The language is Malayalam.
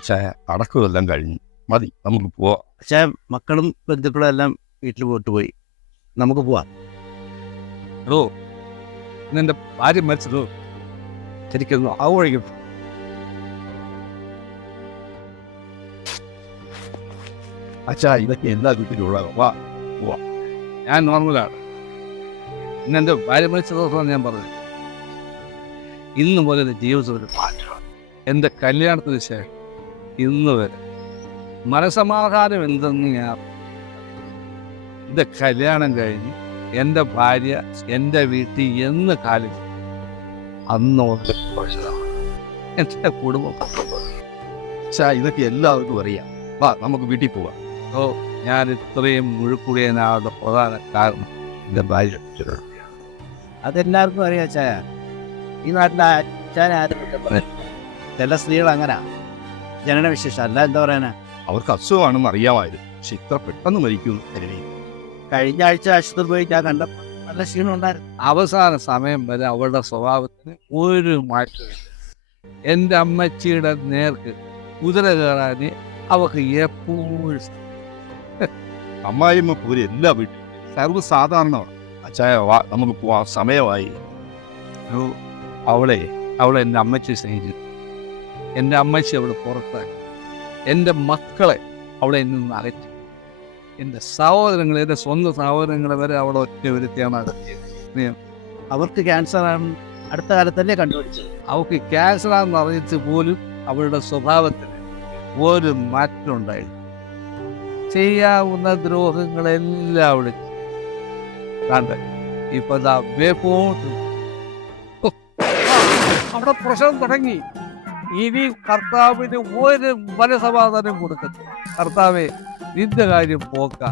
അച്ഛാ അടക്കമെല്ലാം കഴിഞ്ഞു, മതി നമുക്ക് പോവാം. പക്ഷേ മക്കളും ബന്ധുക്കളും എല്ലാം വീട്ടിൽ പോയിട്ട് പോയി. നമുക്ക് പോവാം. എടോ, ഇന്നെൻ്റെ ഭാര്യ മരിച്ചതോ, ശരിക്കും ആ വഴിക്കും അച്ഛാ ഇതൊക്കെ എല്ലാ വീട്ടിലുള്ള വാ പോവാ. ഞാൻ നോർമലാണ്. ഇന്നെൻ്റെ ഭാര്യ മരിച്ച ദിവസമാണ് ഞാൻ പറഞ്ഞത്. ഇന്ന് മുതൽ എൻ്റെ ജീവിതത്തിൽ മാറ്റം. എൻ്റെ കല്യാണത്തിന് ശേഷം ഇന്ന് വരെ മനസമാധാനം എന്തെന്ന് ഞാൻ എൻ്റെ കല്യാണം കഴിഞ്ഞ് എൻ്റെ ഭാര്യ എൻ്റെ വീട്ടിൽ എന്ന് കാലിൽ അന്ന് എൻ്റെ കുടുംബം. ഇതൊക്കെ എല്ലാവർക്കും അറിയാം. വാ നമുക്ക് വീട്ടിൽ പോവാം. ഓ, ഞാൻ ഇത്രയും മുഴുക്കുടിയനാളുടെ പ്രധാന കാരണം എൻ്റെ ഭാര്യ. അതെല്ലാവർക്കും അറിയാം ചായ. ഈ നാട്ടിലെ അച്ഛൻ ആരും ചില സ്ത്രീകൾ അങ്ങനെ ജനനവിശേഷം അല്ല, എന്താ പറയാനാ, അവർക്ക് അസുഖമാണെന്ന് അറിയാമായിരുന്നു, പക്ഷെ ഇത്ര പെട്ടെന്ന് മരിക്കുന്നു കരുതി. കഴിഞ്ഞ ആഴ്ച ആശുപത്രി പോയി ഞാൻ കണ്ട നല്ല ക്ഷീണം ഉണ്ടായിരുന്നു. അവസാന സമയം വരെ അവളുടെ സ്വഭാവത്തിന് ഒരു മാറ്റമില്ല. എൻ്റെ അമ്മച്ചിയുടെ നേർക്ക് കുതിര കയറാൻ അവക്ക് എപ്പോഴും. അമ്മായിമ്മ പോലെ എല്ലാ വീട്ടിലും സർവ്വസാധാരണമാണ്. അച്ചായ വാ നമുക്ക് പോവാം, സമയമായി. അവളെ എൻ്റെ അമ്മച്ചി സ്നേഹിച്ചു. എൻ്റെ അമ്മച്ചി അവളെ പുറത്താക്കി. എൻ്റെ മക്കളെ അവളെ നിന്ന് അകറ്റി. എൻ്റെ സഹോദരങ്ങൾ, എൻ്റെ സ്വന്തം സഹോദരങ്ങളെ വരെ അവളെ ഒറ്റ വരുത്തിയാണ് അകറ്റിയത്. അവർക്ക് ക്യാൻസർ ആണ് അടുത്ത കാലത്തല്ലേ കണ്ടുപിടിച്ചത്. അവൾക്ക് ക്യാൻസറാണെന്ന് അറിയിച്ച് പോലും അവളുടെ സ്വഭാവത്തിന് ഒരു മാറ്റം ഉണ്ടായിരുന്നു. ചെയ്യാവുന്ന ദ്രോഹങ്ങളെല്ലാം അവള് കണ്ട. ഇപ്പൊ അവിടെ പ്രശ്നം തുടങ്ങി. ഇനി കർത്താവിന് ഒരു മനസമാധാനം കൊടുക്കുന്നു. കർത്താവെ, നിന്റെ കാര്യം പോക്ക.